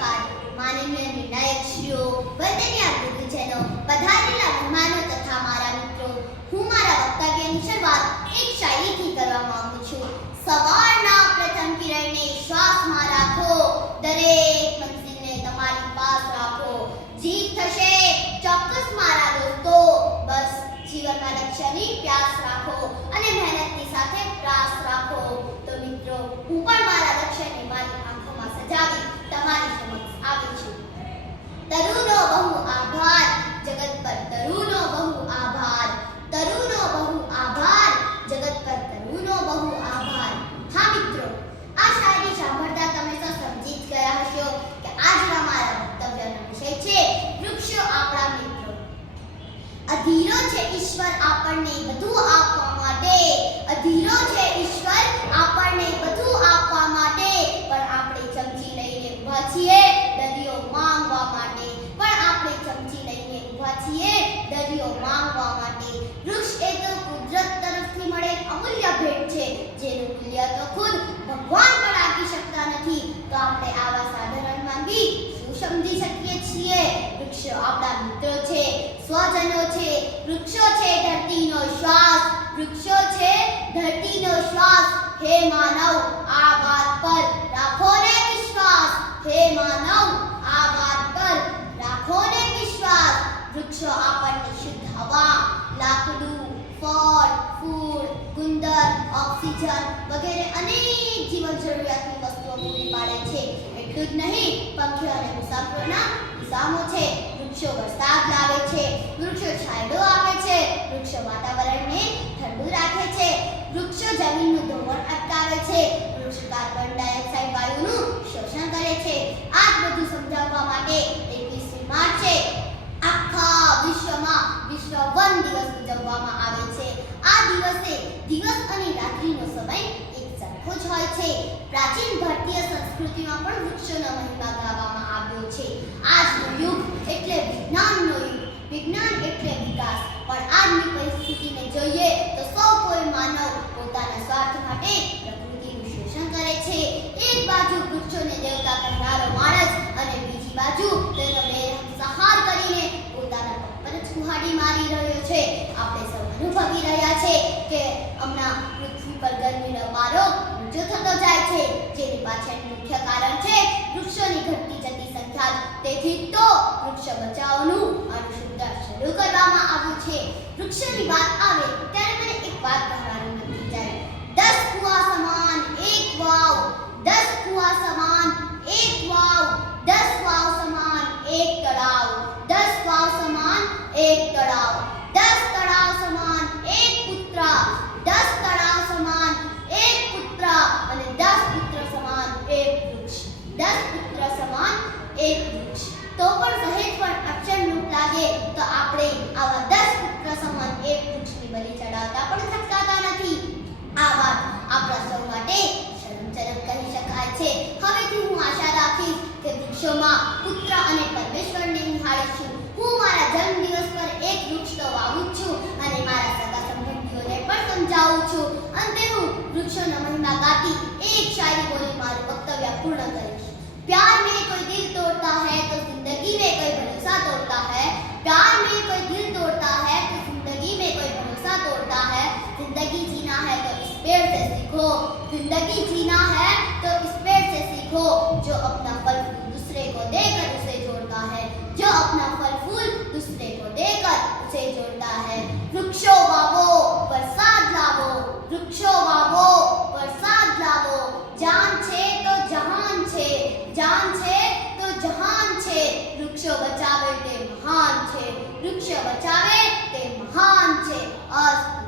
નમસ્કાર. માનનીય નિર્ણાયકશ્રીઓ, વંદનીય ગુરુજનો, પધારેલા મહેમાનો તથા મારા મિત્રો, હું મારા વક્તવ્યની શરૂઆત એક શાયરીથી કરવા માંગુ છું. સવારના પ્રથમ કિરણને શ્વાસમાં રાખો, દરેક મંઝિલને તમારી પાસ રાખો. જીત થશે ચોક્કસ મારા દોસ્તો, બસ જીવનમાં લક્ષ્યની પ્યાસ રાખો અને મહેનતની સાથે પ્રયાસ રાખો. તો મિત્રો, હું પણ મારા લક્ષ્યને મારી આંખોમાં સજાવી તમારી સમક્ષ આવી છું. તરુનો બહુ આભાર, જગત પર તરુનો બહુ આભાર. તરુનો બહુ આભાર, જગત પર તરુનો બહુ આભાર. હા મિત્રો, આ શાયરી સાંભળતા તમે તો સમજી જ ગયા હશો કે આજના મારા વક્તવ્યનો વિષય છે વૃક્ષો આપણા મિત્રો. અધીરો છે ઈશ્વર આપણને બધું આપવા માટે, અધીરો છે ઈશ્વર આપણને બધું આપવા માટે, પણ આપણે ચમચી લઈને ઊભા છીએ દરિયો માંગવા માટે. પણ આપણે ચમચી લઈને ઊભા છીએ દરિયો માંગવા માટે. વૃક્ષ એ તો કુદરત તરફથી મળે અમૂલ્ય ભેટ છે, જેનું મૂલ્ય તો ખુદ ભગવાન પણ આપી શકતા નથી. તો આપણે આવા સાધારણ માંગી શું સમજી શકીએ છીએ? વૃક્ષો આપણા મિત્રો છે, સ્વજનો છે. વૃક્ષો છે ધરતીનો શ્વાસ, વૃક્ષો છે ધરતીનો શ્વાસ. હે માનવ, આ વાત પર રાખો ને વિશ્વાસ. હે માનવ, આ વાત પર રાખો ને વિશ્વાસ. વૃક્ષો આપણને શુદ્ધ હવા, લાકડું, ફળ, ફૂલ, ગુંદર, ઓક્સિજન વગેરે અનેક જીવન જરૂરિયાતની વસ્તુઓ પૂરી પાડે છે. એટલું જ નહીં, પક્ષીઓ અને મુસાફરોના વિસામો છે. વૃક્ષો વરસાદ લાવે છે, વૃક્ષો છાંયડો આપે છે, વૃક્ષો વાતાવરણને ઠંડુ રાખે છે, વૃક્ષો જમીનનું ધોવાણ અટકાવે છે, વૃક્ષ કાર્બન ડાયોક્સાઇડ વાયુનું શોષણ કરે છે. આ બધું સમજાવવા માટે 21મી માર્ચે આખા વિશ્વમાં વિશ્વ વન દિવસ ઉજવવામાં આવે છે. આ દિવસે દિવસ અને રાત્રિનો સમય એક સરખો જ હોય છે. પ્રાચીન ભારતીય સંસ્કૃતિમાં પણ વૃક્ષોનો મહિમા ગાવામાં આવ્યો છે. આજનો યુગ એટલે વિજ્ઞાનનો યુગ, વિજ્ઞાન એટલે વિકાસ. પણ આજની પરિસ્થિતિને જોઈએ તો સૌ કોઈ માનવ પોતાના સ્વાર્થ માટે પ્રકૃતિનું શોષણ કરે છે. એક બાજુ વૃક્ષોને દેવતા કહેનારો માણસ અને બીજી બાજુ તેનો બેરહમ કરીને પોતાના પગ પર જ કુહાડી મારી રહ્યો છે. આપણે સૌ અનુભવી રહ્યા છે કે હમણાં પૃથ્વી પર ગરમીનો પારો ઊંચો થતો જાય છે, જેની પાછળનું મુખ્ય કારણ છે વૃક્ષોની ઘટતી જતી સંખ્યા. તેથી તો વૃક્ષ બચાવનું અનુસંધાન શરૂ કરવામાં આવ્યું છે. વૃક્ષોની વાત આવે ત્યારે મને એક વાત કહેવાની નથી જાય. 10 કુવા સમાન એક વાવ, 10 કુવા સમાન એક વાવ, 10 વાવ સમાન એક તળાવ, 10 વાવ સમાન એક તળાવ, 10 તળાવ સમાન એક પુત્ર, 10 તળાવ સમાન એક પુત્ર અને 10 પુત્ર સમાન એક વૃક્ષ, 10 પુત્ર સમાન એક વૃક્ષ. તો પણ સહેજ પણ અક્ષરરૂપ લાગે તો આપણે આવા 10 પુત્ર સમાન એક વૃક્ષની બલિ ચડાવતા પણ થકાતા નથી. આ વાત આપણા સૌ માટે શરમજનક કહી શકાય છે. હવેથી હું આશા રાખીશ કે વૃક્ષોમાં પુત્ર અને પરમેશ્વરને નિહાળીશું. હું મારા જન્મદિવસ પર એક વૃક્ષ તો વાવું જ છું અને મારા સગા સંબંધીઓને પણ સમજાવું છું. અંતે હું વૃક્ષોનો મહિમા ગાતી એક શાયરી બોલી મારું વક્તવ્ય પૂર્ણ કરીશ. प्यार में कोई दिल तोड़ता है तो जिंदगी में कोई भरोसा तोड़ता है. प्यार में कोई दिल तोड़ता है तो जिंदगी में कोई भरोसा तोड़ता है. जिंदगी जीना है तो इस पेड़ से सीखो, जिंदगी जीना है तो इस पेड़ से सीखो. जो अपना फल फूल दूसरे को देकर उसे जोड़ता है, जो अपना फल फूल दूसरे को देकर उसे जोड़ता है. वृक्षो वावो वरसाद लावो, वृक्षो वावो वरसाद लावो. जान छे तो जहान छे, जान छे तो जहान छे. वृक्षो बचावे ते महान छे, वृक्षो बचावे ते महान छे.